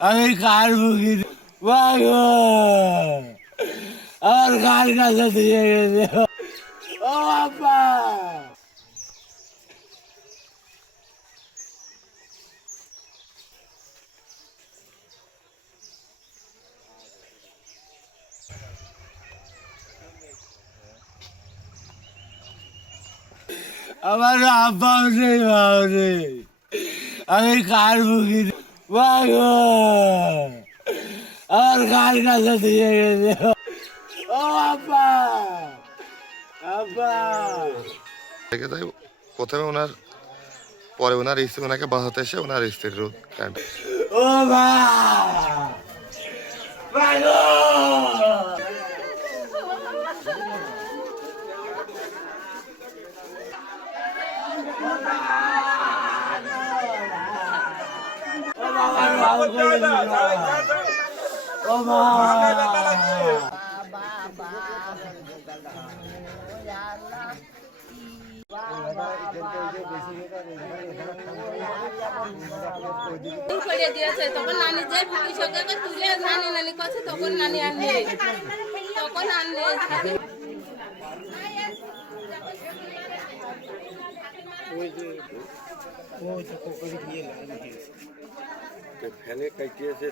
আমি কার মুখি মাগো আমার কার কাছে দিয়ে গেছে ও বাবা আমার আব্বাও নেই মাও নেই আমি কার মুখি মাগো আমার কার কাছে দিয়ে গেছে ও বাবা আব্বা রেখে দেয় প্রথমে ওনার পরে ওনার স্ত্রী ওনাকে বাঁচাতে এসে ওনার স্ত্রীর কাণ্ড ও মা মাগো ও মা করে দিয়েছে তখন নানি যে কৃষককে তুলে নানি নানি কাছে তখন নানি আনলে তখন আনলে ফেলে কাটিয়েছে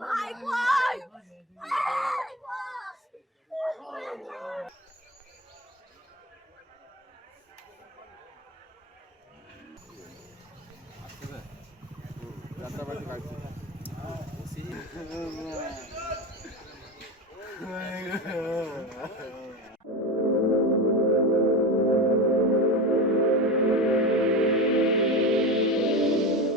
ভাই কই যাত্রাবাড়ি